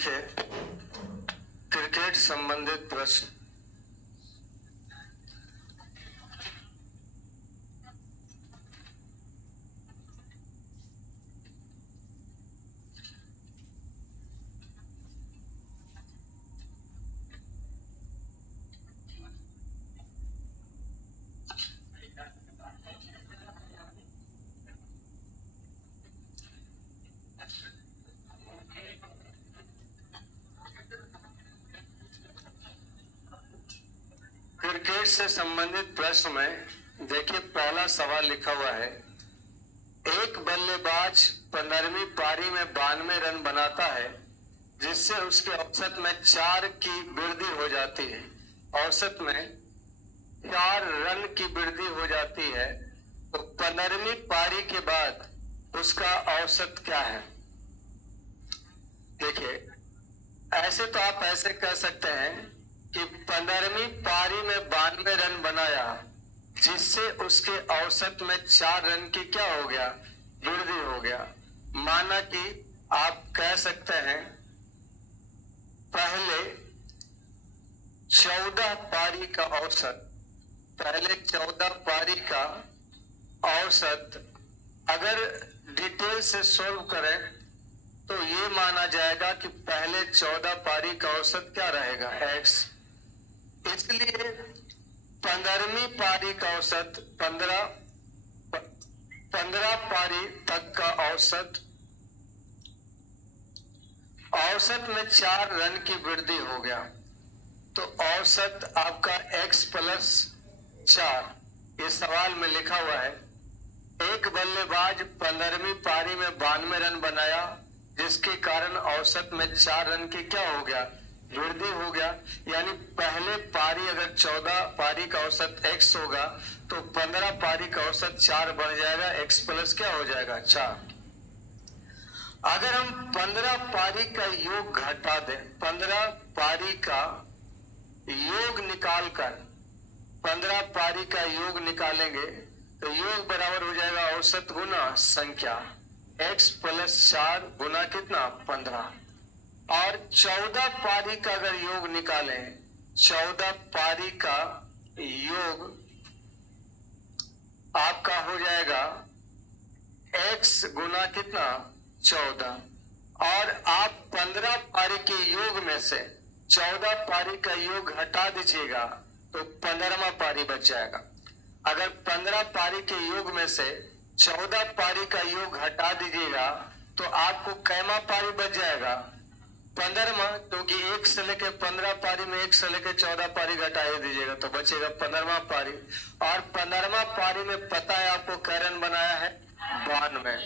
देखिए क्रिकेट संबंधित प्रश्न। क्रिकेट से संबंधित प्रश्न में देखिए पहला सवाल लिखा हुआ है, एक बल्लेबाज 15वीं पारी में 92 रन बनाता है जिससे उसके औसत में 4 की वृद्धि हो जाती है। औसत में 4 रन की वृद्धि हो जाती है, तो 15वीं पारी के बाद उसका औसत क्या है? देखिए ऐसे तो आप ऐसे कह सकते हैं कि 15वीं पारी में 92 रन बनाया जिससे उसके औसत में 4 रन की क्या हो गया, वृद्धि हो गया। माना कि आप कह सकते हैं पहले 14 पारी का औसत, पहले 14 पारी का औसत अगर डिटेल से सॉल्व करें तो ये माना जाएगा कि पहले 14 पारी का औसत क्या रहेगा, x। इसलिए 15वीं पारी का औसत 15 पारी तक का औसत में 4 रन की वृद्धि हो गया, तो औसत आपका x प्लस 4। ये सवाल में लिखा हुआ है, एक बल्लेबाज 15वीं पारी में 92 रन बनाया जिसके कारण औसत में 4 रन की क्या हो गया, वृद्धि हो गया। यानी पहले पारी अगर 14 पारी का औसत x होगा तो 15 पारी का औसत 4 बढ़ जाएगा, x प्लस क्या हो जाएगा, 4। अगर हम 15 पारी का योग घटा दें, 15 पारी का योग निकालकर 15 पारी का योग निकालेंगे तो योग बराबर हो जाएगा औसत गुना संख्या, x प्लस 4 गुना कितना, 15। और 14 पारी का अगर योग निकालें, 14 पारी का योग आपका हो जाएगा x गुना कितना, 14। और आप 15 पारी के योग में से 14 पारी का योग हटा दीजिएगा तो 15वां पारी बच जाएगा। अगर 15 पारी के योग में से 14 पारी का योग हटा दीजिएगा तो आपको कैमा पारी बच जाएगा, 15वां, क्योंकि 1 से लेकर 15 पारी में 1 से लेकर 14 पारी घटा ही दीजिएगा तो बचेगा 15वां पारी। और 15वां पारी में पता है आपको क्या रन बनाया है, 92।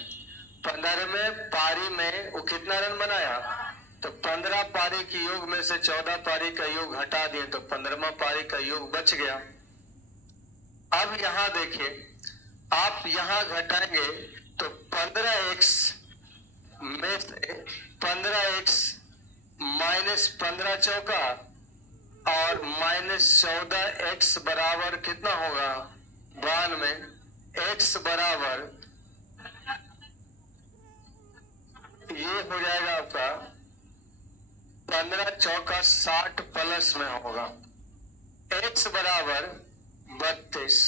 15वें पारी में वो कितना रन बनाया, तो 15 पारी के योग में से 14 पारी का योग हटा दिए तो 15वां पारी का योग बच गया। अब यहां देखिए, आप यहां घटाएंगे तो 15x में से 15x माइनस 15 चौका और माइनस 14x बराबर कितना होगा, 92। x बराबर ये हो जाएगा आपका 15 चौका 60 प्लस में होगा, x बराबर 32।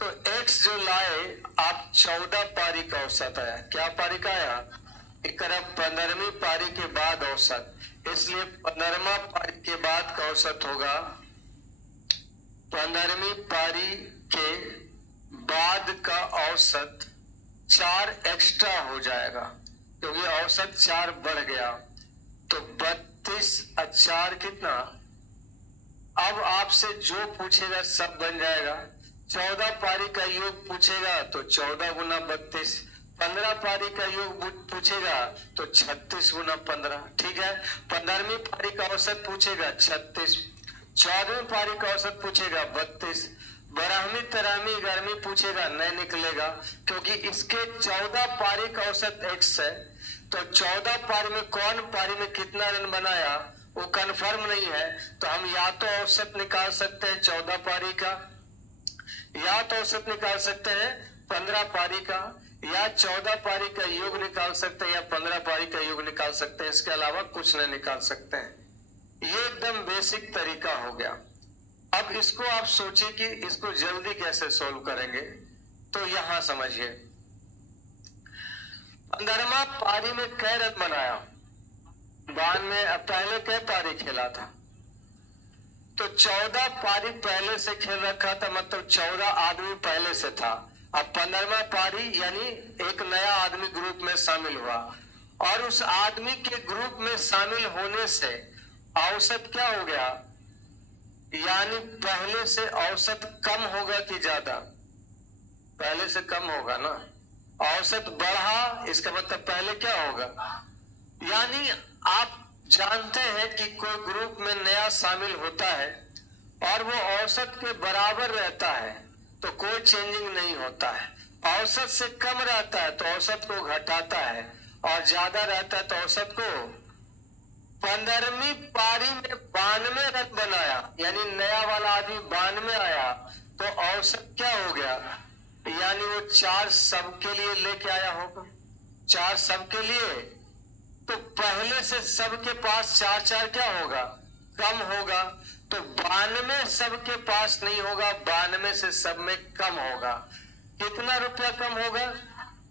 तो x जो लाए आप 14 पारी का औसत आया, क्या पारी का आया, एक 15वीं पारी के बाद औसत, इसलिए 15वां पारी के बाद का औसत होगा 15वीं पारी के बाद का औसत 4 एक्स्ट्रा हो जाएगा क्योंकि औसत 4 बढ़ गया, तो 32 और 4 कितना। अब आपसे जो पूछेगा सब बन जाएगा। 14 पारी का योग पूछेगा तो 14 गुना 32, 15 पारी का योग पूछेगा तो 36 गुना 15, ठीक है। 15वीं पारी का औसत पूछेगा 36, 14वीं पारी का औसत पूछेगा 32, 12वीं 13वीं 11वीं पूछेगा नहीं निकलेगा क्योंकि इसके 14 पारी का औसत x है, तो 14 पारी में कौन पारी में कितना रन बनाया वो कंफर्म नहीं है, तो हम या तो औसत निकाल सकते हैं 14 पारी का या तो औसत निकाल सकते हैं 15 पारी का, या 14 पारी का योग निकाल सकते हैं या 15 पारी का योग निकाल सकते हैं, इसके अलावा कुछ नहीं निकाल सकते हैं। ये एकदम बेसिक तरीका हो गया। अब इसको आप सोचिए कि इसको जल्दी कैसे सोल्व करेंगे। तो यहां समझिए, 15वां पारी में कै रन बनाया, 92, पहले कै पारी खेला था, तो 14 पारी पहले से खेल रखा था, मतलब 14 आदमी पहले से था। अब 15वां पारी यानी एक नया आदमी ग्रुप में शामिल हुआ, और उस आदमी के ग्रुप में शामिल होने से औसत क्या हो गया, यानी पहले से औसत कम होगा कि ज्यादा? पहले से कम होगा ना। औसत बढ़ा, इसका मतलब पहले क्या होगा, यानी आप जानते हैं कि कोई ग्रुप में नया शामिल होता है और वो औसत के बराबर रहता है तो कोई चेंजिंग नहीं होता है, औसत से कम रहता है तो औसत को घटाता है, और ज्यादा रहता है तो औसत को। 15वीं पारी में 92 रन बनाया, यानी नया वाला आदमी 92 आया, तो औसत क्या हो गया, यानी वो 4 सबके लिए लेके आया होगा, 4 सबके लिए। तो पहले से सबके पास 4-4 क्या होगा, कम होगा, तो 92 सबके पास नहीं होगा, 92 से सब में कम होगा। कितना रुपया कम होगा,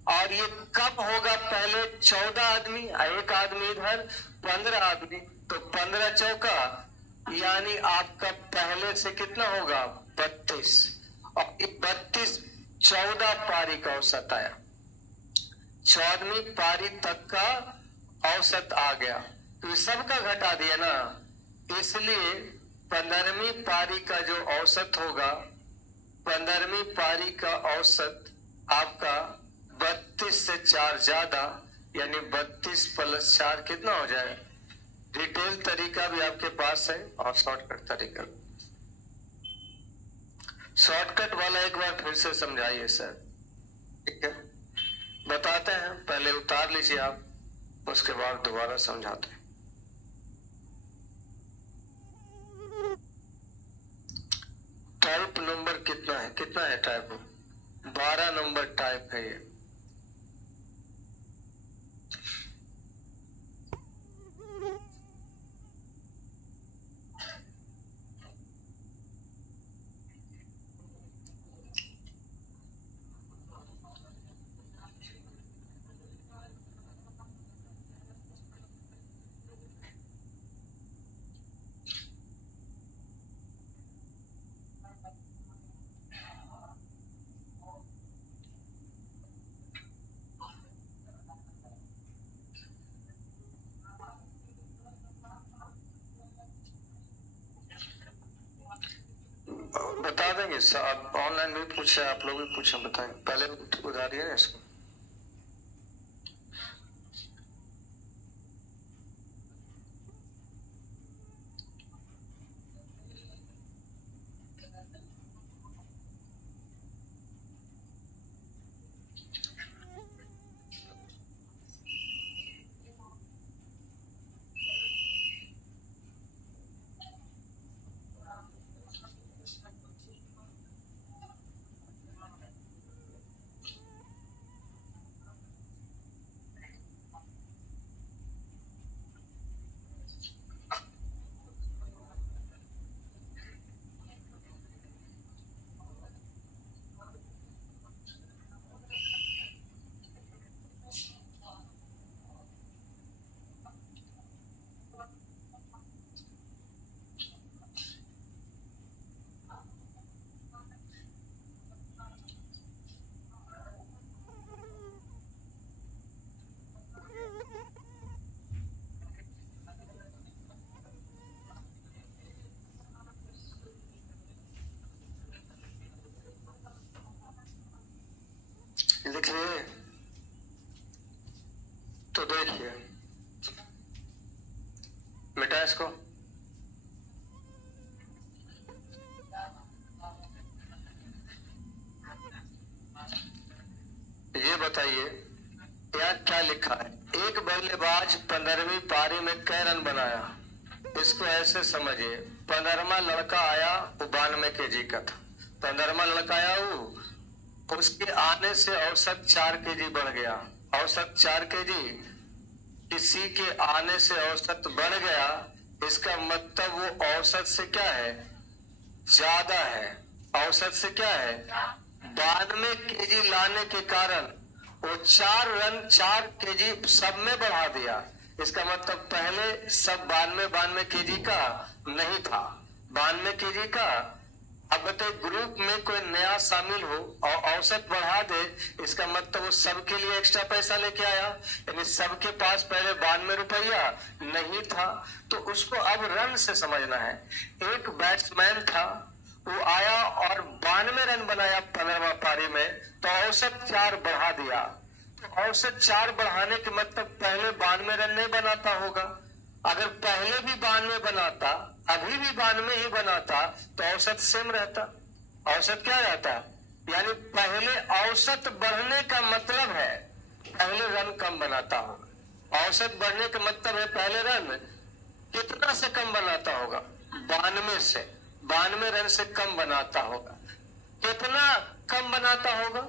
और ये कब होगा, पहले 14 आदमी, एक आदमी इधर, 15 आदमी, तो 15 चौका, यानी आपका पहले से कितना होगा, 32, और 32 14 पारी का औसत आया, 14वीं पारी तक का औसत आ गया, तो सबका घटा दिया ना, इसलिए 15वीं पारी का जो औसत होगा, 15वीं पारी का औसत आपका 32 से 4 ज्यादा, यानी 32 + 4 कितना हो जाएगा। डिटेल तरीका भी आपके पास है और शॉर्टकट तरीका। शॉर्टकट वाला एक बार फिर से समझाइए सर, ठीक है, बताते हैं, पहले उतार लीजिए आप, उसके बाद दोबारा समझाते हैं। टाइप नंबर कितना है, कितना है टाइप, 12 नंबर टाइप है ये। बता देंगे आप, ऑनलाइन भी पूछे, आप लोग भी पूछे, बताएं, पहले उधारिए ना इसको। लिख लिए, तो देखिए, मिटा इसको। ये बताइए यहाँ क्या लिखा है, एक बल्लेबाज 15वीं पारी में कै रन बनाया, इसको ऐसे समझिए, 15वां लड़का आया वो 92 kg का था, 15वां लड़का आया वो उसके आने से औसत 4 kg बढ़ गया। औसत 4 kg, किसी के आने से औसत बढ़ गया, इसका मतलब वो औसत से क्या है, ज्यादा है। औसत से क्या है, 92 kg लाने के कारण वो 4 सब में बढ़ा दिया। इसका मतलब पहले सब 92 kg का नहीं था, 92 kg का। अब बताइए, ग्रुप में कोई नया शामिल हो और औसत बढ़ा दे, इसका मतलब वो सबके लिए एक्स्ट्रा पैसा लेके आया, यानी सबके पास पहले 92 रुपया नहीं था। तो उसको अब रन से समझना है। एक बैट्समैन था, वो आया और 92 रन बनाया 15वां पारी में, तो औसत 4 बढ़ा दिया। तो औसत 4 बढ़ाने के मतलब पहले 92 रन नहीं बनाता होगा। अगर पहले भी 92 बनाता, अभी भी 92 ही बनाता, तो औसत सेम रहता। औसत क्या रहता, यानी पहले औसत बढ़ने का मतलब है पहले रन कम बनाता होगा। औसत बढ़ने का मतलब है पहले रन कितना से कम बनाता होगा, 92 से, 92 रन से कम बनाता होगा। कितना कम बनाता होगा,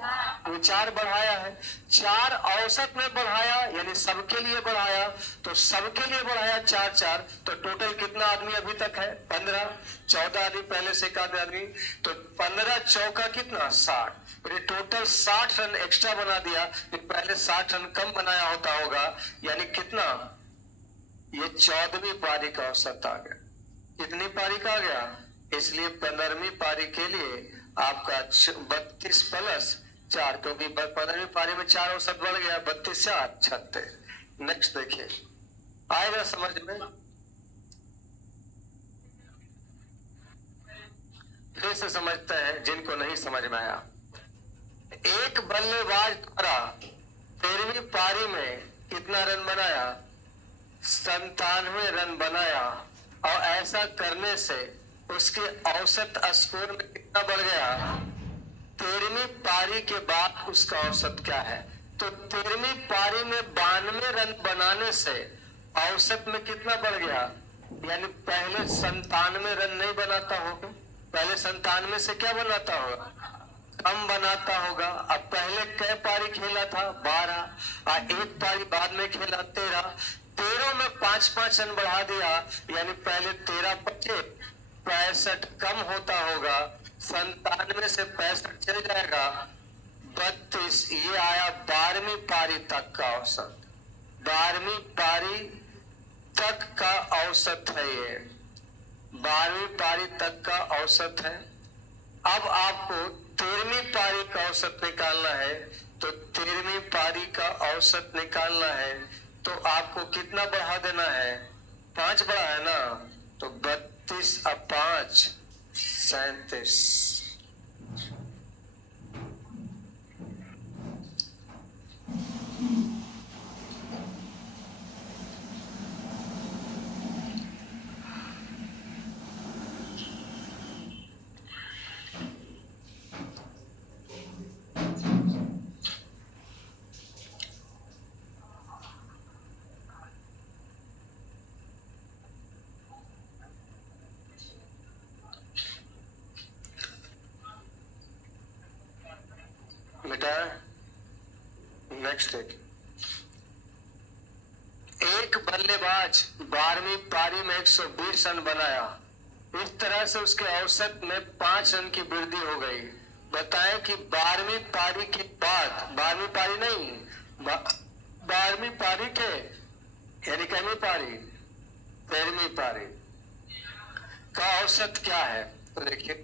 वो 4 बढ़ाया है, 4 औसत में बढ़ाया, यानी सबके लिए बढ़ाया, तो सबके लिए बढ़ाया 4 तो टोटल कितना आदमी अभी तक है, 15, 14 आदमी पहले से, एक आदमी, तो 15 चौका कितना, 60, यानी टोटल 60 रन एक्स्ट्रा बना दिया। पहले 60 रन कम बनाया होता होगा, यानी कितना, ये 14वीं पारी का औसत आ गया। कितनी पारी का आ गया, इसलिए 15वीं पारी के लिए आपका 32 प्लस 4, क्योंकि 15वीं पारी में 4 औसत बढ़ गया, 32 4 36। नेक्स्ट देखिए, आएगा समझ में। फिर से समझते हैं जिनको नहीं समझ में आया। एक बल्लेबाज द्वारा 13वीं पारी में कितना रन बनाया, 97 रन बनाया, और ऐसा करने से उसके औसत स्कोर में कितना बढ़ गया। 13वीं पारी के बाद उसका औसत क्या है, तो 13वीं पारी में 92 रन बनाने से औसत में कितना बढ़ गया, यानी पहले 97 रन नहीं बनाता होगा, पहले 97 से क्या बनाता होगा, कम बनाता होगा। अब पहले कै पारी खेला था, 12, और एक पारी बाद में खेला 13, 13 में 5-5 रन बढ़ा दिया, यानी पहले 13 बचे, 65 कम होता होगा, 97 से 65 चल जाएगा, 32, ये आया 12वीं पारी तक का औसत। 12वीं पारी तक का औसत है ये, 12वीं पारी तक का औसत है। अब आपको 13वीं पारी का औसत निकालना है, तो 13वीं पारी का औसत निकालना है, तो आपको कितना बढ़ा देना है, 5 बढ़ा है ना, तो 32 अब 5 37। बेटा नेक्स्ट एक बल्लेबाज 12वीं पारी में 120 रन बनाया, इस तरह से उसके औसत में 5 रन की वृद्धि हो गई। बताएं कि 12वीं पारी के बाद, 12वीं पारी नहीं, 12वीं पारी के, यानी कितनी पारी, 13वीं पारी का औसत क्या है। तो देखिए,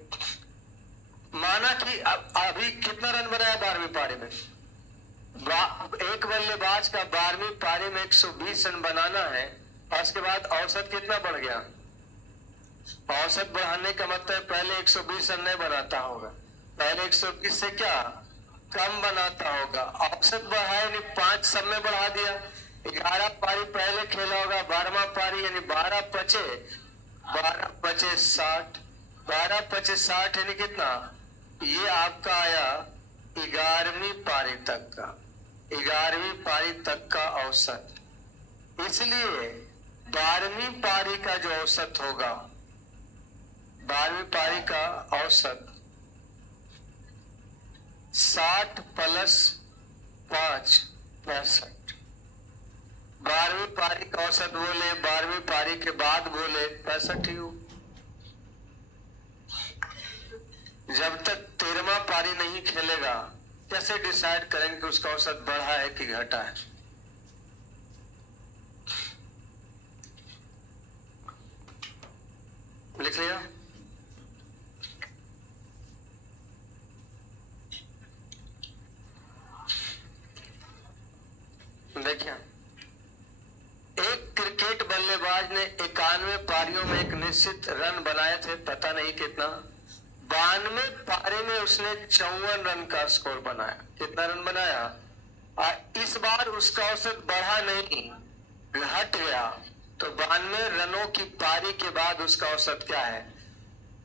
माना कि अभी कितना रन बनाया 12वीं पारी में, एक बल्लेबाज का 12वीं पारी में 120 रन बनाना है, और उसके बाद औसत कितना बढ़ गया। औसत बढ़ाने का मतलब पहले 120 रन नहीं बनाता होगा, पहले 120 से क्या कम बनाता होगा। औसत बढ़ाया यानी 5 सब में बढ़ा दिया, 11 पारी पहले खेला होगा, 12वां पारी यानी 12 पचे, 12 पचे 60, 12 पचे 60 यानी कितना, ये आपका आया 11वीं पारी तक का, 11वीं पारी तक का औसत। इसलिए 12वीं पारी का जो औसत होगा, 12वीं पारी का औसत 60 प्लस 5 65। 12वीं पारी का औसत बोले, 12वीं पारी के बाद बोले 65 ही हो। जब तक 13वां पारी नहीं खेलेगा कैसे डिसाइड करेंगे कि उसका औसत बढ़ा है कि घटा है? लिख लिया? देखिए, एक क्रिकेट बल्लेबाज ने 91 पारियों में एक निश्चित रन बनाए थे, पता नहीं कितना। 92 पारी में उसने 54 रन का स्कोर बनाया। कितना रन बनाया? इस बार उसका औसत बढ़ा नहीं, घट गया। तो 92 रनों की पारी के बाद उसका औसत क्या है?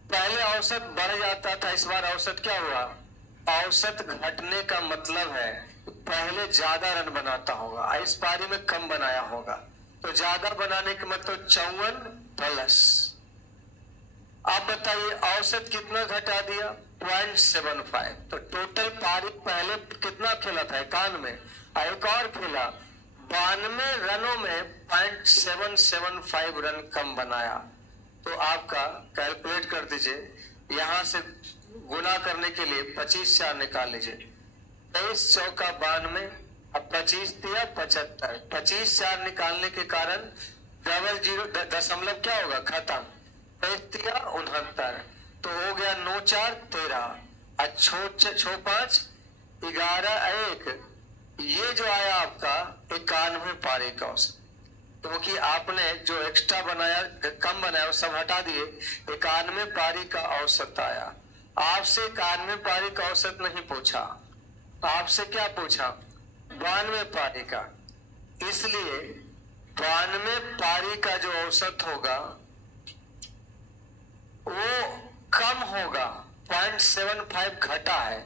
पहले औसत बढ़ जाता था, इस बार औसत क्या हुआ? औसत घटने का मतलब है पहले ज्यादा रन बनाता होगा, इस पारी में कम बनाया होगा। तो ज्यादा बनाने का मतलब 54 प्लस। आप बताइए औसत कितना घटा दिया? 0.75। तो टोटल पारी पहले कितना खेला था? 91। एक और खेला, 92 रनों में 0.775 रन कम बनाया। तो आपका कैलकुलेट कर दीजिए, यहां से गुना करने के लिए 25 4 निकाल लीजिए। 23 चौका 92, अब 25 दिया 75। 25 4 निकालने के कारण डबल जीरो दशमलव क्या होगा? खत्म। 69। तो हो गया 9 4 13, छो 5 11 1। ये जो आया आपका 91 पारी का औसत, क्योंकि आपने जो एक्स्ट्रा बनाया, कम बनाया, वो सब हटा दिए। 91 पारी का औसत आया। आपसे 91 पारी का औसत नहीं पूछा, आपसे क्या पूछा? 92 पारी का। इसलिए 92 पारी का जो औसत होगा वो कम होगा, 0.75 घटा है।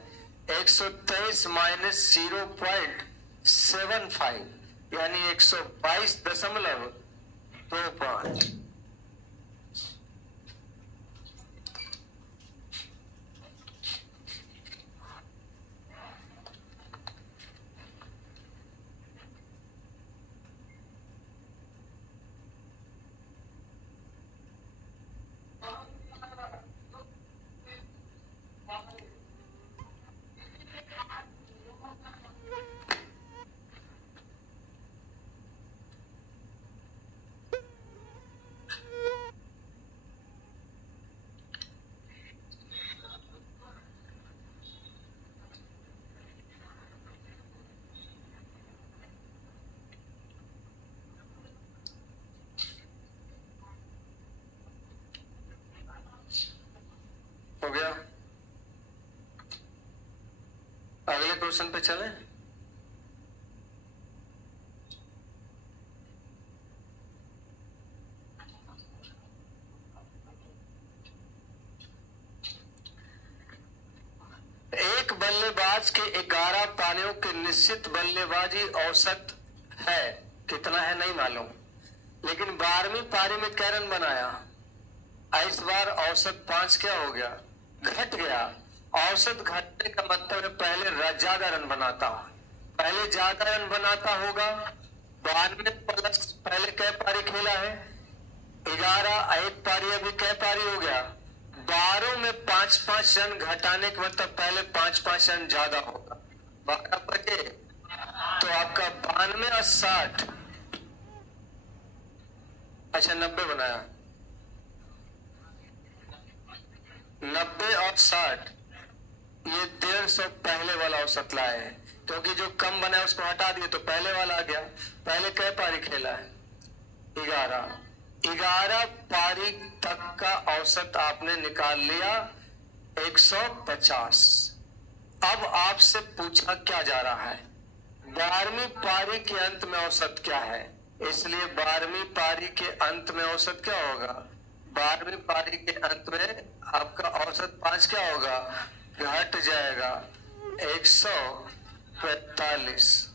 123 माइनस 0.75 यानी 122.25। हो गया? अगले क्वेश्चन पे चलें। एक बल्लेबाज के 11 पारियों के निश्चित बल्लेबाजी औसत है, कितना है नहीं मालूम, लेकिन 12वीं पारी में क्या रन बनाया? इस बार औसत 5 क्या हो गया? घट गया। औसत घटने का मतलब है पहले ज्यादा रन बनाता, पहले ज्यादा रन बनाता होगा। 92 प्लस पहले कै पारी खेला है? 11। एक पारी अभी कै पारी हो गया? 12 में 5 5 रन घटाने का मतलब पहले 5 5 रन ज्यादा होगा। 12 बचे तो आपका 92 और 60, अच्छा 90 बनाया। 90 और 60 ये 150 पहले वाला औसत लाए हैं, क्योंकि जो कम बना है उसको हटा दिए तो पहले वाला आ गया। पहले कै पारी खेला है? 11। 11 पारी तक का औसत आपने निकाल लिया 150। अब आपसे पूछा क्या जा रहा है? 12वीं पारी के अंत में औसत क्या है? इसलिए 12वीं पारी के अंत में औसत क्या होगा? 12वीं पारी के अंत में आपका औसत 5 क्या होगा? घट जाएगा 145।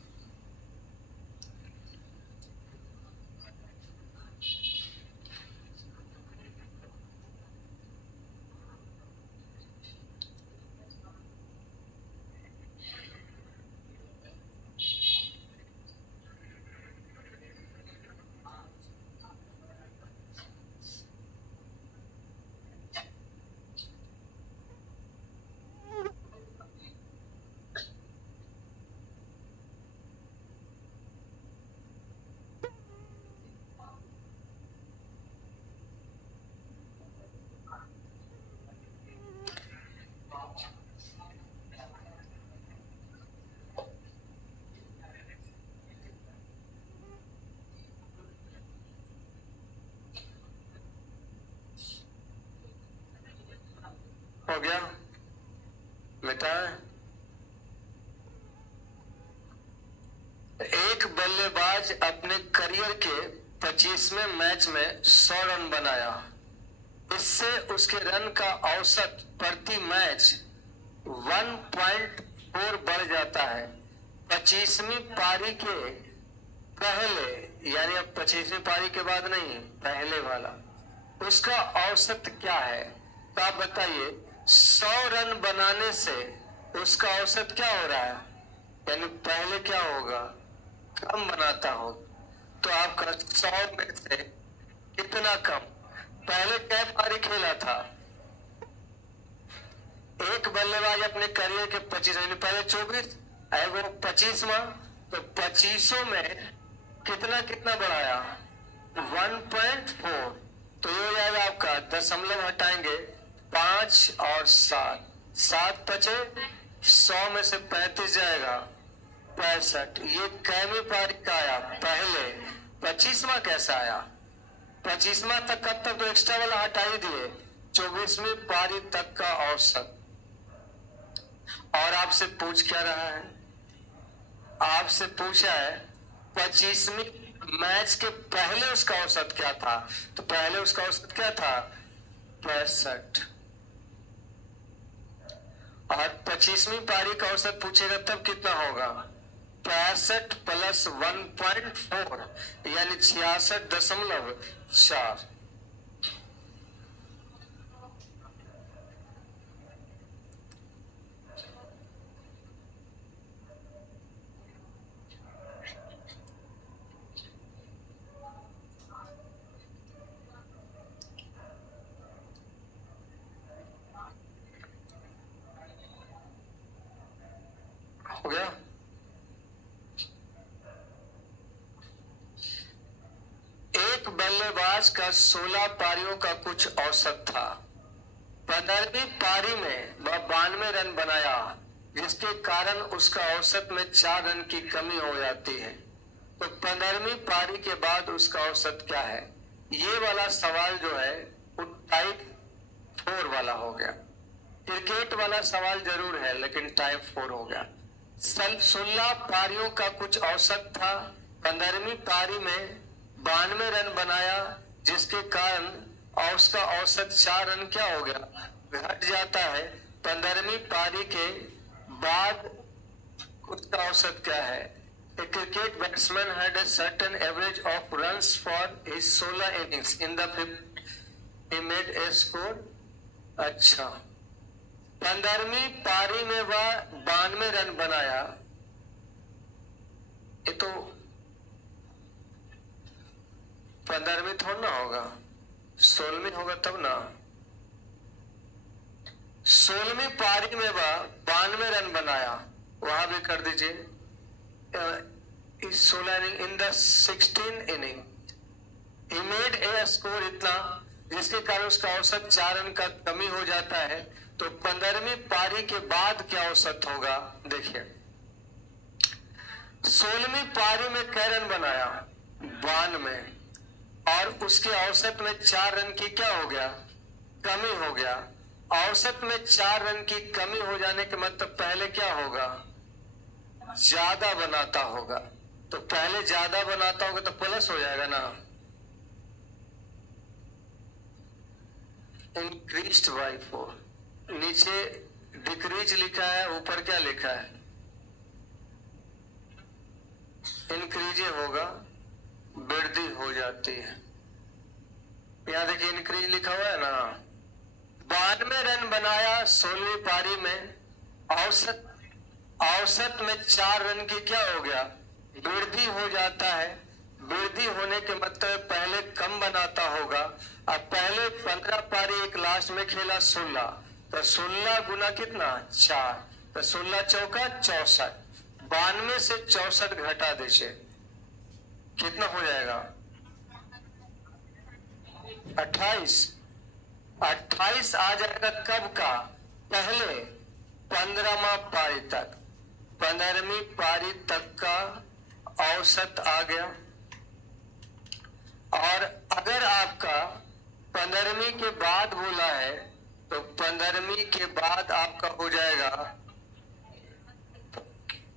हो गया, मिटाए। एक बल्लेबाज अपने करियर के 25वें मैच में 100 रन बनाया। इससे उसके रन का औसत प्रति मैच 1.4 बढ़ जाता है। 25वीं पारी के पहले, यानी अब 25वीं पारी के बाद नहीं, पहले वाला, उसका औसत क्या है? तो आप बताइए, 100 रन बनाने से उसका औसत क्या हो रहा है? यानी पहले क्या होगा? कम बनाता हो। तो आपका 100 में से कितना कम? पहले कै पारी खेला था? एक बल्लेबाज अपने करियर के 25, यानी पहले 24 है वो 25वां, तो 25 में कितना कितना बढ़ाया? 1.4। तो ये हो जाएगा आपका, दशमलव हटाएंगे 5 और 7, 7 बचे, 100 में से 35 जाएगा 65। ये कैमी पारी का आया? पहले। 25वां कैसा आया? 25वां तक कब तक? तो एक्स्ट्रा वाला हटा ही दिए, 24वीं पारी तक का औसत। और आपसे पूछ क्या रहा है? आपसे पूछा है 25वीं मैच के पहले उसका औसत क्या था। तो पहले उसका औसत क्या था? 65। और 25वीं पारी का औसत पूछेगा तब कितना होगा? 65 प्लस 1.4, यानी 66.4। हो गया। एक बल्लेबाज का 16 पारियों का कुछ औसत था। 15वीं पारी में वह 92 रन बनाया, जिसके कारण उसका औसत में 4 रन की कमी हो जाती है। तो 15वीं पारी के बाद उसका औसत क्या है? ये वाला सवाल जो है वो टाइप 4 वाला हो गया। क्रिकेट वाला सवाल जरूर है, लेकिन टाइप 4 हो गया। 16 पारियों का कुछ औसत था। 15वीं पारी में 92 रन बनाया, जिसके कारण और उसका औसत 4 रन क्या हो गया? घट जाता है। 15वीं पारी के बाद उसका औसत क्या है? A cricket batsman had a certain average of runs for his 16 innings. In the fifth, he made a score. अच्छा, 15वीं पारी में वह 92 रन बनाया। ये तो 15वीं थोड़ा ना होगा, 16वीं होगा तब ना। 16वीं पारी में वह 92 रन बनाया, वहां भी कर दीजिए। इस 16 inning, in the 16 inning he made a score, इतना, जिसके कारण उसका औसत 4 रन का कमी हो जाता है। तो 15वीं पारी के बाद क्या औसत होगा? देखिए, 16वीं पारी में कै रन बनाया? 92, और उसके औसत में 4 रन की क्या हो गया? कमी हो गया। औसत में 4 रन की कमी हो जाने के मतलब पहले क्या होगा? ज्यादा बनाता होगा। तो पहले ज्यादा बनाता होगा तो प्लस हो जाएगा ना, इंक्रीज्ड बाई 4। नीचे डिक्रीज लिखा है, ऊपर क्या लिखा है? इंक्रीज होगा, वृद्धि हो जाती है। यहां देखिए इंक्रीज लिखा हुआ है ना। 92 रन बनाया 16वीं पारी में, औसत औसत में 4 रन की क्या हो गया? वृद्धि हो जाता है। वृद्धि होने के मतलब पहले कम बनाता होगा। अब पहले 15 पारी एक लास्ट में खेला 16, तो 16 गुना कितना? 4, तो 16 चौका 64। 92 से 64 घटा दीजिए, कितना हो जाएगा? 28। 28 आ जाएगा कब का? पहले 15वां पारी तक। 15वीं पारी तक का औसत आ गया। और अगर आपका 15वीं के बाद बोला है, तो 15वीं के बाद आपका हो जाएगा,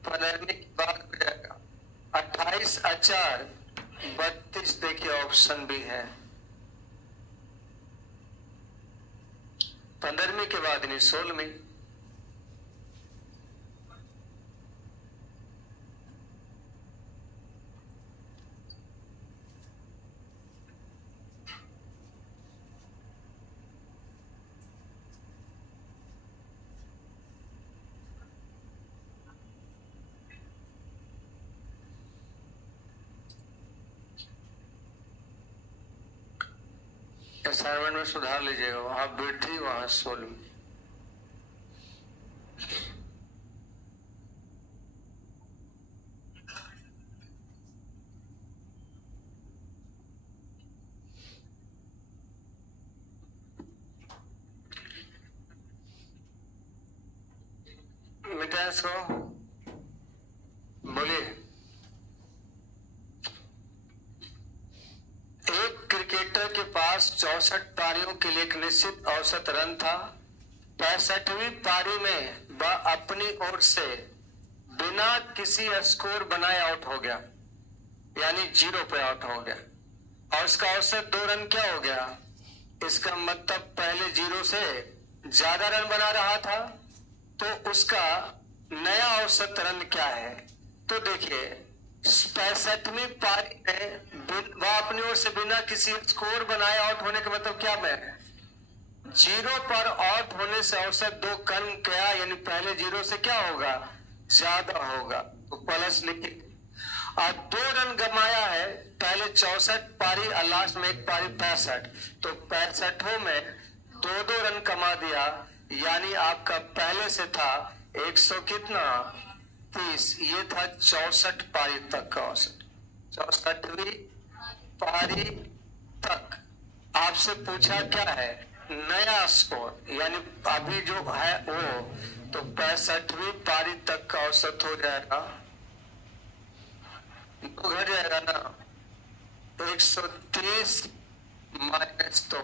15वीं के बाद हो जाएगा 28 4 32। देखिए ऑप्शन भी है, 15वीं के बाद नहीं 16वीं। असाइनमेंट में सुधार लीजिएगा, वहां वृद्धि वहां 16वीं। मिटाए इसको, बोलिए। एक क्रिकेटर के पास 64 पारियों के लिए एक निश्चित औसत रन था। 65वीं पारी में वह अपनी ओर से बिना किसी स्कोर बनाए आउट हो गया, यानी 0 पे आउट हो गया, और उसका औसत 2 रन क्या हो गया। इसका मतलब पहले 0 से ज्यादा रन बना रहा था, तो उसका नया औसत रन क्या है। तो देखिए 65वीं पारी में वह अपनी ओर से बिना किसी स्कोर बनाए आउट होने का मतलब क्या है, 0 पर आउट होने से औसत 2 कम क्या, यानी पहले 0 से क्या होगा, ज्यादा होगा, तो प्लस लिखिए। और 2 रन गमाया है, पहले 64 पारी और लास्ट में एक पारी 65, तो 65 में 2 रन कमा दिया, यानी आपका पहले से था 100 कितना 30, ये था 64 पारी तक का औसत। 64वीं पारी तक आपसे पूछा क्या है, नया स्कोर, यानी अभी जो है वो, तो 65वीं पारी तक का औसत हो जाएगा, तो घट जाएगा ना 130 माइनस 2,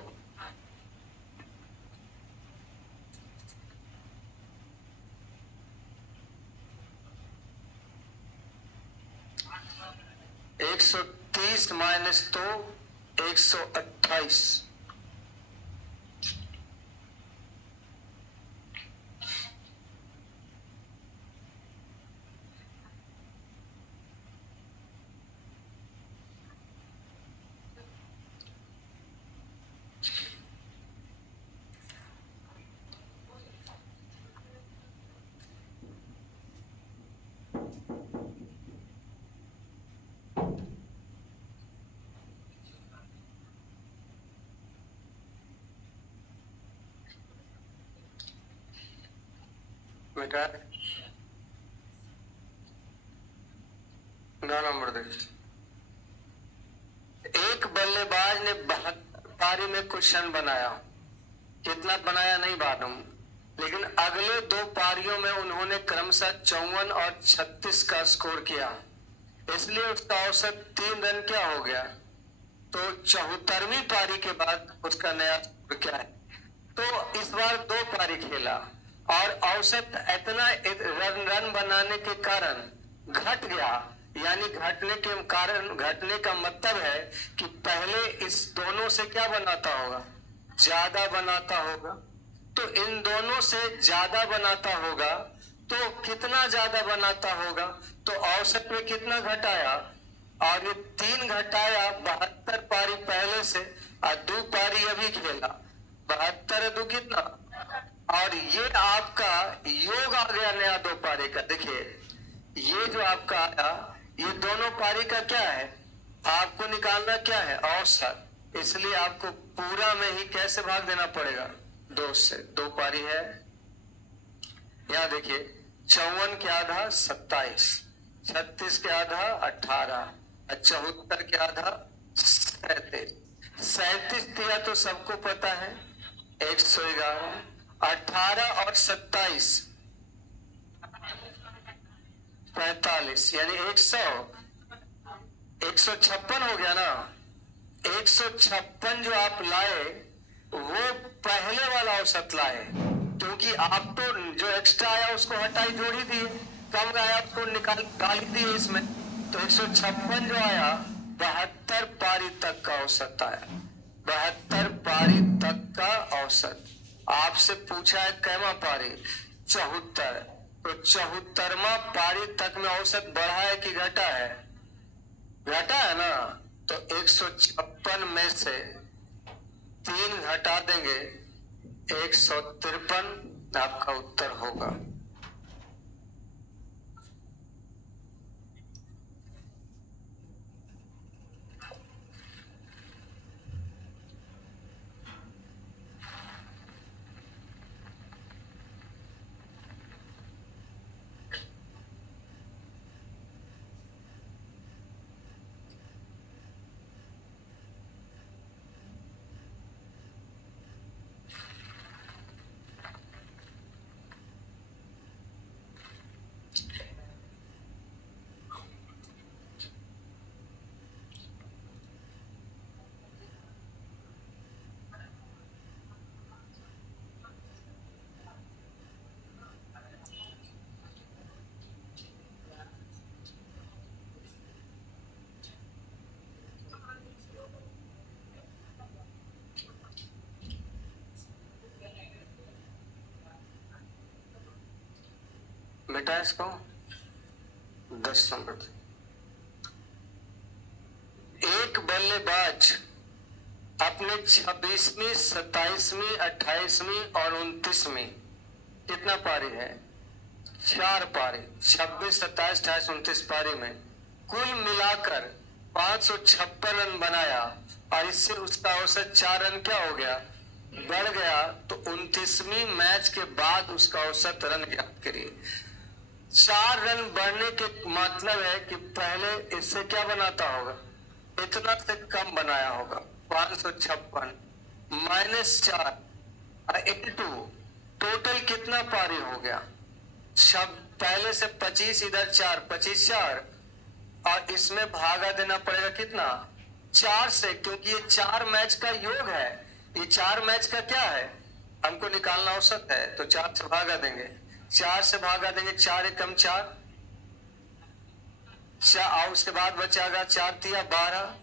130 माइनस 2 128। बेटा 9 नंबर देखिए, एक बल्लेबाज ने 72 पारी में कुछ रन बनाया, कितना बनाया नहीं मालूम, लेकिन अगले 2 पारियों में उन्होंने क्रमशः 54 और 36 का स्कोर किया, इसलिए उसका औसत 3 रन क्या हो गया। तो 74वीं पारी के बाद उसका नया स्कोर क्या है। तो इस बार 2 पारी खेला और औसत इतना रन बनाने के कारण घट गया, यानी घटने के कारण, घटने का मतलब है कि पहले इस दोनों से क्या बनाता होगा, ज्यादा बनाता होगा। तो इन दोनों से ज्यादा बनाता होगा, तो कितना ज्यादा बनाता होगा, तो औसत में कितना घटाया, और ये 3 घटाया 72 पारी पहले से, और 2 पारी अभी खेला, 72 2 कितना, और ये आपका योग आ गया नया 2 पारी का। देखिए ये जो आपका आया, ये दोनों पारी का क्या है, आपको निकालना क्या है, औसत, इसलिए आपको पूरा में ही कैसे भाग देना पड़ेगा, 2 से। 2 पारी है, यहाँ देखिए 54 के आधा 27, 36 के आधा 18, 74 के आधा 37, 37 दिया तो सबको पता है 111, 18 और 27 45, यानी 156 हो गया ना। 156 जो आप लाए वो पहले वाला औसत लाए, क्योंकि आप तो जो एक्स्ट्रा आया उसको हटाई जोड़ ही दिए, कम आया उसको निकाल डाल ही दिए इसमें। तो 156 जो आया 72 पारी तक का औसत आया, 72 पारी तक का औसत। आपसे पूछा है कैमा पारी, 74। तो 74वां पारी तक में औसत बढ़ा है कि घटा है? घटा है ना। तो 156 में से 3 घटा देंगे, 153 आपका उत्तर होगा। बेटा इसको 10 नंबर। एक बल्लेबाज अपने 26वीं, 27वीं, 28वीं और 29वीं कितना पारी है? 4 पारी, 26, 27, 28, 29 पारी में कुल मिलाकर 556 रन बनाया, और इससे उसका औसत 4 रन क्या हो गया? बढ़ गया। तो 29वीं मैच के बाद उसका औसत रन ज्ञात करिए। 4 रन बढ़ने के मतलब है कि पहले इससे क्या बनाता होगा? इतना से कम बनाया होगा। 556 -4 इंटू टोटल कितना पारी हो गया? सब पहले से 25, इधर 4, 25 4, और इसमें भागा देना पड़ेगा कितना? 4 से, क्योंकि ये 4 मैच का योग है। ये 4 मैच का क्या है? हमको निकालना औसत है, तो 4 से भागा देंगे। 4 से भागा देंगे, 4 एकम 4, और उसके बाद बचेगा 4 तिया 12,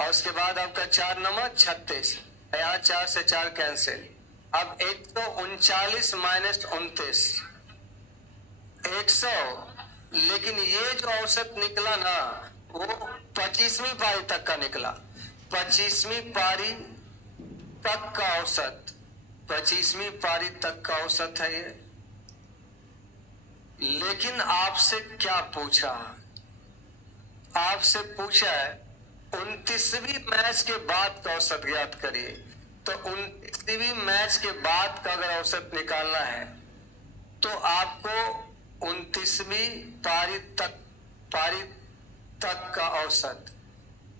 और उसके बाद आपका 4 नंबर 36। यहाँ 4 से 4 कैंसिल। अब 139 माइनस 29, 100। लेकिन ये जो औसत निकला ना, वो 25वीं पारी तक का निकला। 25वीं पारी तक का औसत, 25वीं पारी तक का औसत है ये। लेकिन आपसे क्या पूछा? आपसे पूछा है 29वीं मैच के बाद का औसत ज्ञात करिए। तो 29वीं मैच के बाद का अगर औसत निकालना है तो आपको 29वीं पारी तक का औसत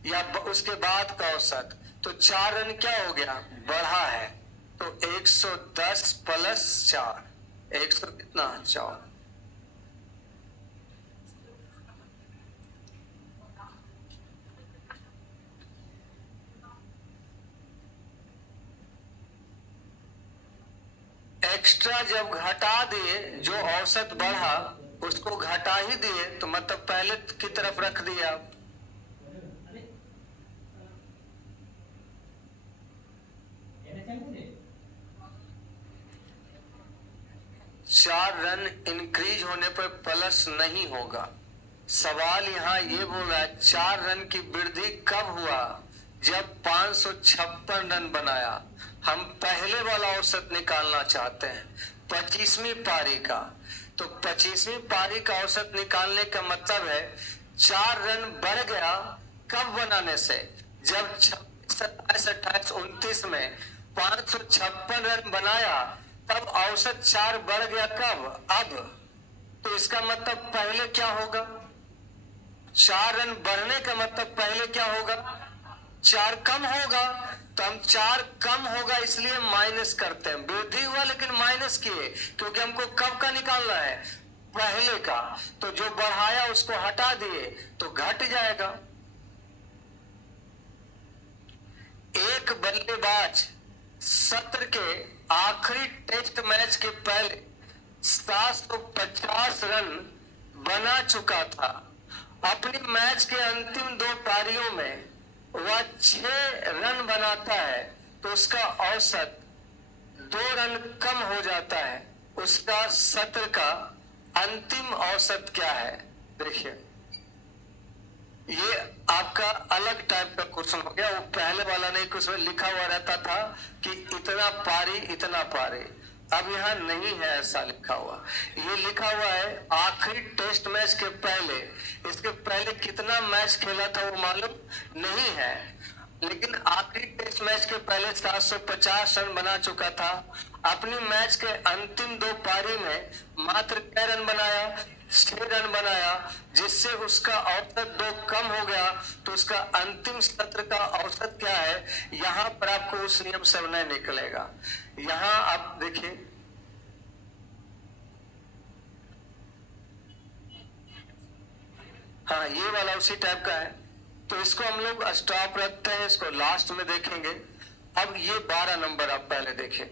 या उसके बाद का औसत, तो 4 रन क्या हो गया? बढ़ा है। तो 110 प्लस 4, 100 कितना? 4। एक्स्ट्रा जब घटा दिए, जो औसत बढ़ा उसको घटा ही दिए, तो मतलब पहले की तरफ रख दिया आप। 4 रन इंक्रीज होने पर प्लस नहीं होगा। सवाल यहाँ ये बोल रहा है 4 रन की वृद्धि कब हुआ? जब 556 रन बनाया। हम पहले वाला औसत निकालना चाहते हैं, 25वीं पारी का। तो 25वीं पारी का औसत निकालने का मतलब है 4 रन बढ़ गया कब बनाने से? जब 26, 27, 28, 29 में 556 रन बनाया, तब औसत 4 बढ़ गया कब? अब। तो इसका मतलब पहले क्या होगा? 4 रन बढ़ने का मतलब पहले क्या होगा? 4 कम होगा। तो हम 4 कम होगा इसलिए माइनस करते हैं। वृद्धि हुआ लेकिन माइनस किए, क्योंकि हमको कब का निकालना है? पहले का। तो जो बढ़ाया उसको हटा दिए तो घट जाएगा। एक बल्लेबाज सत्र के आखिरी टेस्ट मैच के पहले 750 रन बना चुका था। अपनी मैच के अंतिम दो पारियों में वह 6 रन बनाता है तो उसका औसत 2 रन कम हो जाता है। उसका सत्र का अंतिम औसत क्या है? देखिए, ये आपका अलग टाइप का क्वेश्चन हो गया। वो पहले वाला नहीं, कुछ में लिखा हुआ रहता था कि इतना पारी इतना पारी। अब यहाँ नहीं है ऐसा लिखा हुआ। ये लिखा हुआ है आखिरी टेस्ट मैच के पहले। इसके पहले कितना मैच खेला था वो मालूम नहीं है, लेकिन आखिरी टेस्ट मैच के पहले 750 रन बना चुका था। अपनी मैच के अंतिम दो पारी में मात्र कै रन बनाया? 6 रन बनाया, जिससे उसका औसत 2 कम हो गया। तो उसका अंतिम सत्र का औसत क्या है? यहाँ पर आपको उस नियम से नहीं निकलेगा। यहाँ आप देखिए, हाँ ये वाला उसी टाइप का है। तो इसको हम लोग स्टॉप रखते हैं, इसको लास्ट में देखेंगे। अब ये 12 नंबर आप पहले देखें।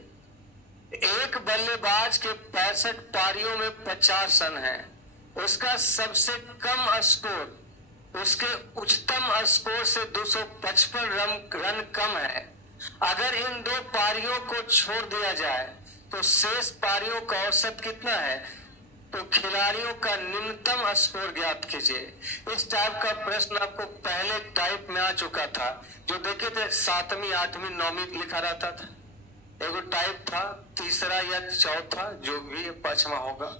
एक बल्लेबाज के 65 पारियों में 50 रन है। उसका सबसे कम स्कोर उसके उच्चतम स्कोर से 255 रन कम है। अगर इन दो पारियों को छोड़ दिया जाए तो शेष पारियों का औसत कितना है? तो खिलाड़ियों का न्यूनतम स्कोर ज्ञात कीजिए। इस टाइप का प्रश्न आपको पहले टाइप में आ चुका था, जो देखे थे 7वीं 8वीं 9वीं लिखा रहता था। एगो टाइप था, तीसरा या चौथा जो भी 5वां होगा,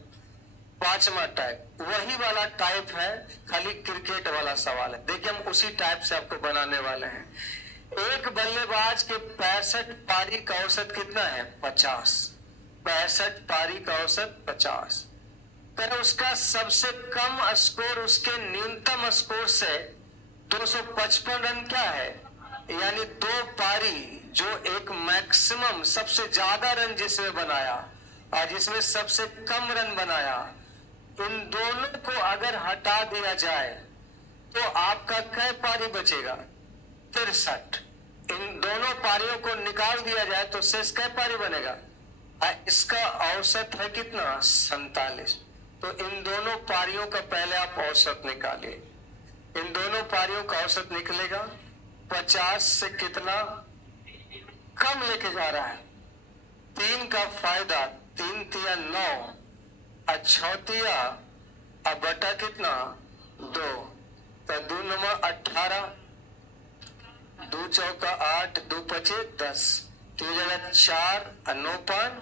5वां टाइप वही वाला टाइप है, खाली क्रिकेट वाला सवाल है। देखिए, हम उसी टाइप से आपको बनाने वाले हैं। एक बल्लेबाज के 65 पारी का औसत कितना है? 50। 65 पारी का औसत 50। पर उसका सबसे कम स्कोर उसके न्यूनतम स्कोर से 255 रन क्या है? यानी दो पारी, जो एक मैक्सिमम सबसे ज्यादा रन जिसमें बनाया और जिसमें सबसे कम रन बनाया, इन दोनों को अगर हटा दिया जाए तो आपका कै पारी बचेगा? 63। इन दोनों पारियों को निकाल दिया जाए तो शेष कै पारी बनेगा? इसका औसत है कितना? 47। तो इन दोनों पारियों का पहले आप औसत निकालिए। इन दोनों पारियों का औसत निकलेगा 50 से कितना कम लेके जा रहा है। 3 का फायदा, 3 तिया 9 और 6 तिया अब बटा कितना? 2। तो 2 नंबर 18, 2 चौका 8, 2 पचे 10, 3 जगह 4 और 9 5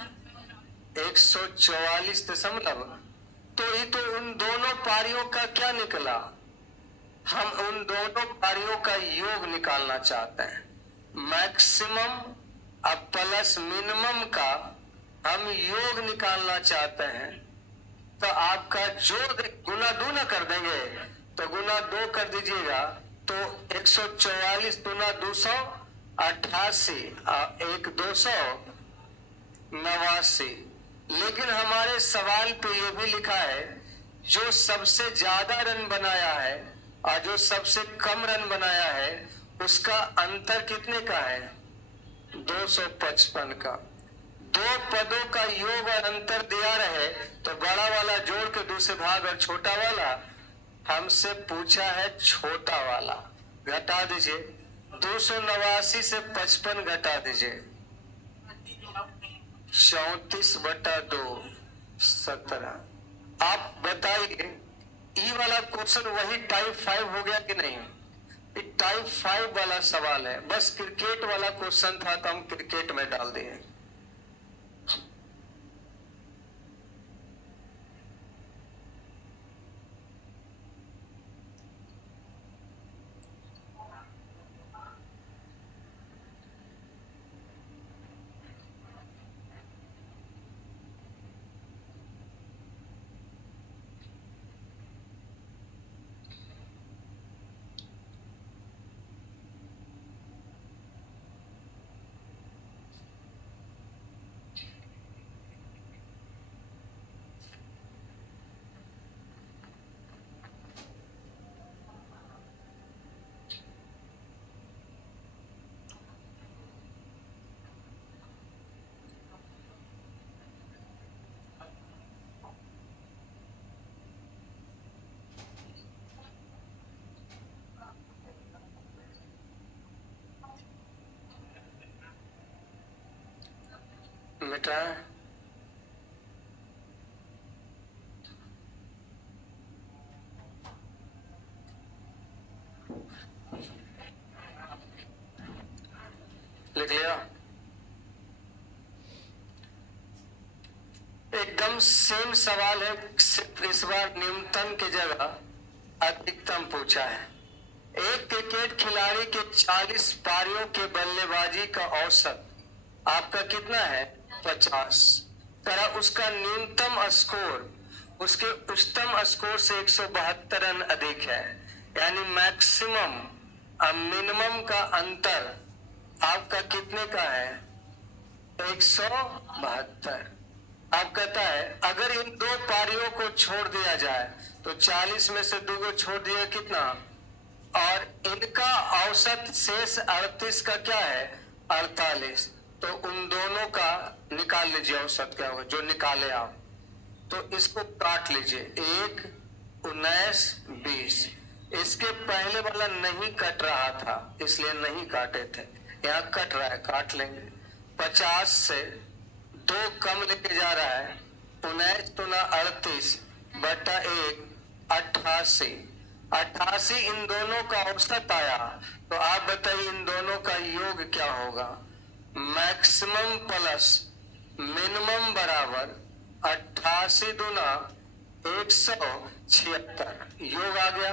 144 तो ये तो उन दोनों पारियों का क्या निकला? हम उन दोनों पारियों का योग निकालना चाहते हैं। मैक्सिमम अब प्लस मिनिमम का हम योग निकालना चाहते हैं। तो आपका जोड़ गुना 2 ना कर देंगे, तो गुना 2 कर दीजिएगा तो 144 गुना 288 एक 289। लेकिन हमारे सवाल पे ये भी लिखा है जो सबसे ज्यादा रन बनाया है और जो सबसे कम रन बनाया है उसका अंतर कितने का है? 255 का। दो पदों का योग और अंतर दिया रहे तो बड़ा वाला जोड़ के दूसरे भाग और छोटा वाला, हमसे पूछा है छोटा वाला। घटा दीजिए, 289 से 55 घटा दीजिए, 34/2 17। आप बताइए, ई वाला क्वेश्चन वही टाइप 5 हो गया कि नहीं? टाइप 5 वाला सवाल है, बस क्रिकेट वाला क्वेश्चन था तो हम क्रिकेट में डाल दिए। मिटा लिख लिया। एकदम सेम सवाल है, सिर्फ इस बार न्यूनतम की जगह अधिकतम पूछा है। एक क्रिकेट खिलाड़ी के 40 पारियों के बल्लेबाजी का औसत आपका कितना है? 50। तरह उसका न्यूनतम स्कोर उसके उच्चतम स्कोर से 172 रन अधिक है, यानी मैक्सिमम और मिनिमम का अंतर आपका कितने का है? 172। अब कहता है अगर इन दो पारियों को छोड़ दिया जाए तो 40 में से 2 को छोड़ दिया कितना, और इनका औसत शेष 38 का क्या है? 48। तो उन दोनों का निकाल लीजिए औसत क्या होगा, जो निकाले आप। तो इसको काट लीजिए, 1, 19, 20। इसके पहले वाला नहीं कट रहा था इसलिए नहीं काटे थे, यहाँ कट रहा है, काट लेंगे। 50 से 2 कम लेके जा रहा है, 19 तो ना 38 बटा 1, 88। 88 इन दोनों का औसत आया। तो आप बताइए इन दोनों का योग क्या होगा? मैक्सिमम प्लस मिनिमम बराबर 88 दूना 176, योग आ गया।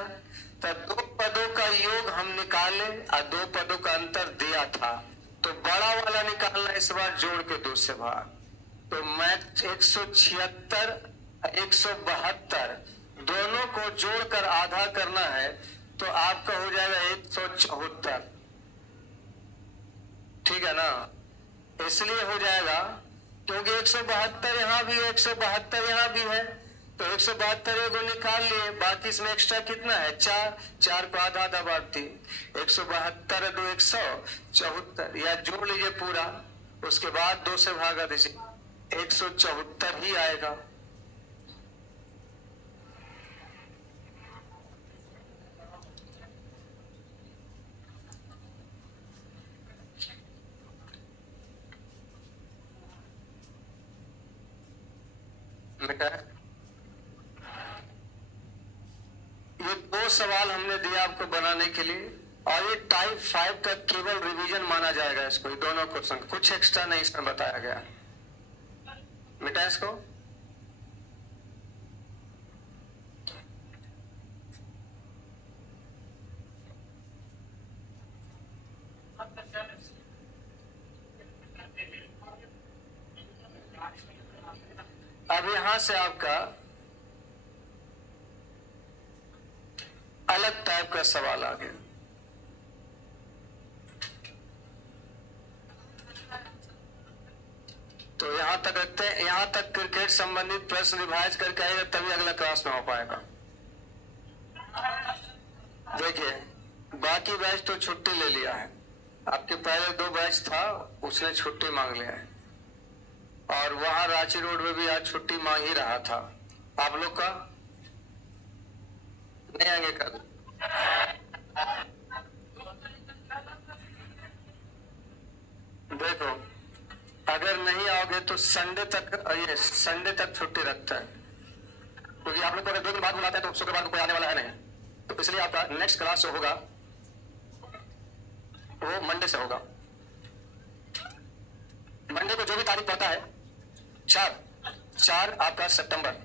तो 2 पदों का योग हम निकाले और 2 पदों का अंतर दिया था, तो बड़ा वाला निकालना इस बार जोड़ के 2 से भाग। तो मैच 176 172 दोनों को जोड़कर आधा करना है, तो आपका हो जाएगा 174। ठीक है ना? इसलिए हो जाएगा क्योंकि 172 यहाँ भी है, 172 यहाँ भी है, तो 172 को निकाल लिए, बाकी इसमें एक्स्ट्रा कितना है? 4। 4 को आधा आधा बार 3, 172 2 174, या जोड़ लीजिए पूरा, उसके बाद 2 से भागा दीजिए, 174 ही आएगा। ये 2 सवाल हमने दिया आपको बनाने के लिए, और ये टाइप 5 का केवल रिवीजन माना जाएगा इसको, ये दोनों क्वेश्चन, कुछ एक्स्ट्रा नहीं इसमें बताया गया। मिटा इसको। अब यहां से आपका अलग टाइप का सवाल आ गया। तो यहां तक रखते हैं, यहां तक क्रिकेट संबंधित प्रश्न रिवाइज करके आएगा, तभी अगला क्लास में हो पाएगा। देखिए बाकी बैच तो छुट्टी ले लिया है, आपके पहले 2 बैच था उसने छुट्टी मांग लिया है, और वहां रांची रोड में भी आज छुट्टी मांग ही रहा था। आप लोग का नहीं आएंगे कल? देखो अगर नहीं आओगे तो संडे तक, ये संडे तक छुट्टी रखता है, क्योंकि आप लोग को अगर 2 दिन बाद बुलाते हैं तो शुक्रवार को कोई आने वाला है नहीं, तो इसलिए आपका नेक्स्ट क्लास जो होगा वो मंडे से होगा। मंडे को जो भी तारीख पड़ता है, 4 आपका सितंबर,